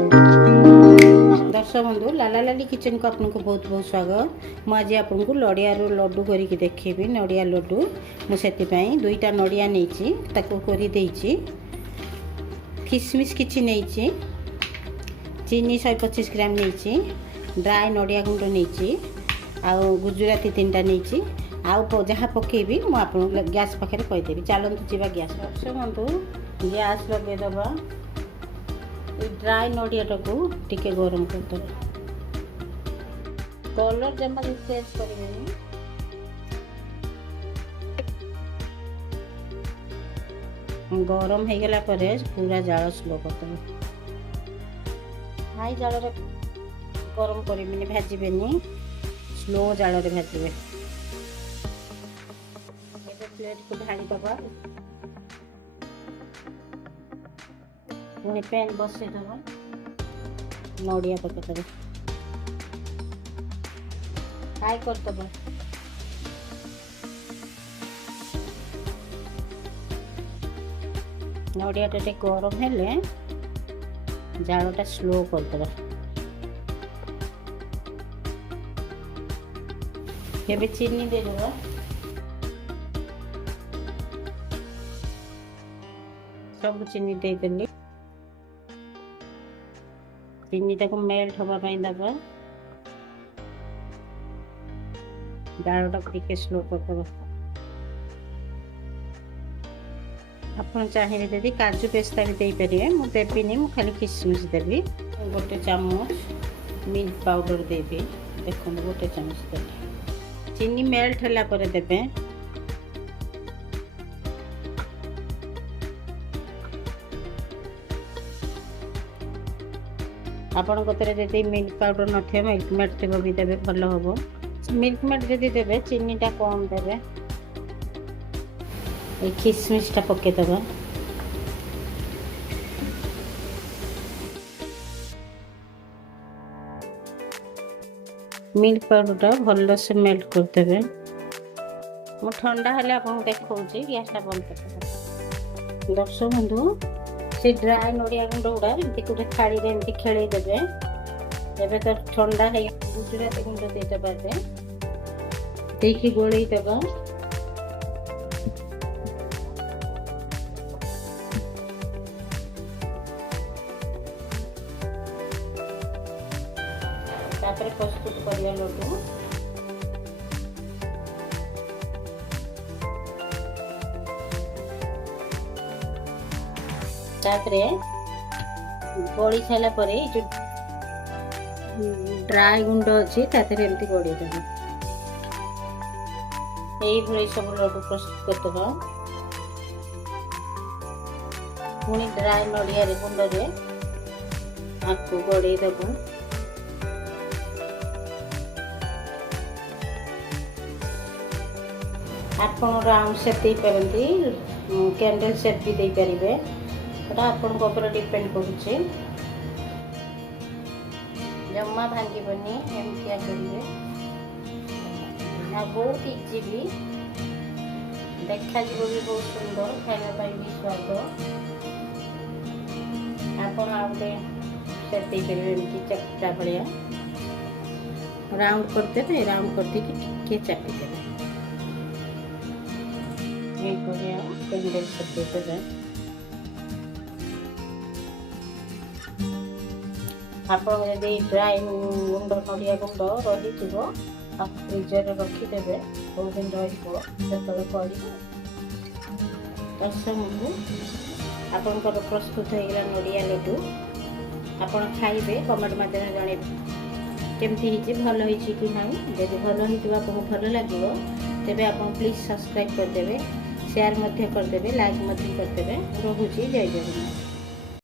दर्शक बंधु लाला लाली किचन को आपको बहुत बहुत स्वागत। मुझे आपको नड़िया लड्डू करके देखेबी। नड़िया लड्डू मुझे दुईटा नड़िया नहीं किसमिश किसी नहीं, चीनी 125 ग्राम नहीं, ड्राई नड़िया गुंड नहीं, आउ गुजराती 3टा नहीं, आउ जहाँ पकेबी मुझे गैस पाखे कहीदेवी। चलतु जीवा गैस बंधु गैस लगेदबा। ड्राई नड़िया को टिके गरम करदे। कलर जमा चेंज करें। गरम हो गला पूरा जाल स्लो करदे। हाई जाल गरम करें भाजबे, स्लो जाल भाजबे। प्लेट को ढाणी दबा। पुणी पैन बसई दबा। नड़िया पकेदबा। हाई करदबा। नड़िया गरम हेले जालटा स्लो करदबा। एबे चीनी दे देबा। सब चीनी दे देली। चीनी टाक मेल्ट होगा दबा। जाल टा स्लो करदबा। आपन चाहिए यदि काजू पेस्ता भी दे पारे। मुझे देवी खाली किसमिश देवी। गोटे चामच मिल्क पाउडर देवी। देखो गोटे चामच देवी। चीनी मेल्ट होला पर देबे। आपण जदि मिल्क पाउडर न मिल्क मेड थे भी देवे भल हम। मिल्क मेड जदि देवे चीनी टा कम देवे। किसमिश टा पकेदबा। मिल्क पाउडर टा भल से मेल्ट करदेवे। मु ठंडा हेले आपको देखा गैस टा बंद कर। दर्शक बंधु से ड्राई नड़िया गुंड गुड़ा एमती गोटे थाड़ी एमती खेल देवे। एबे तो ठंडा है गुजराती गुंड देदेबा देखी गोलई देबा। तापर प्रस्तुत करिया लड्डू। तापरे गड़ी सारा पर जो ड्राई गुंड अच्छी एमती गड़ी देव। ये सब लड्डू प्रस्तुत करदे। पुणी ड्राई नड़िया गुंड आपको गड़ी देव। आप राउंड शेप दे पारती, कैंडल शेप भी दे पारे। आपन डिपेंड करुचे। जमा भांगनी एमतिया करेंगे। बहुत इजी भी देखा भी बहुत सुंदर खावा भी स्वाद। आपड़ आउटे सेट दे पारे एमती चकटा भाया राउंड करदे। राउंड करदे टिके चापी देवे। कैंडल शेप देते। आपड़ यदि ड्राई गुंड नड़िया गुंड रही फ्रिजर रखीदे बहुत दिन रही। आपंकर प्रस्तुत होगा नड़िया लड्डू। आपड़ खाइबे कमेंट मध्यम जन केमती भल कि ना। जब भल हो भल लगे तेरे आप प्लीज सब्सक्राइब करदे, शेयर करदे, लाइक करदे। रोचे जय जगन्नाथ।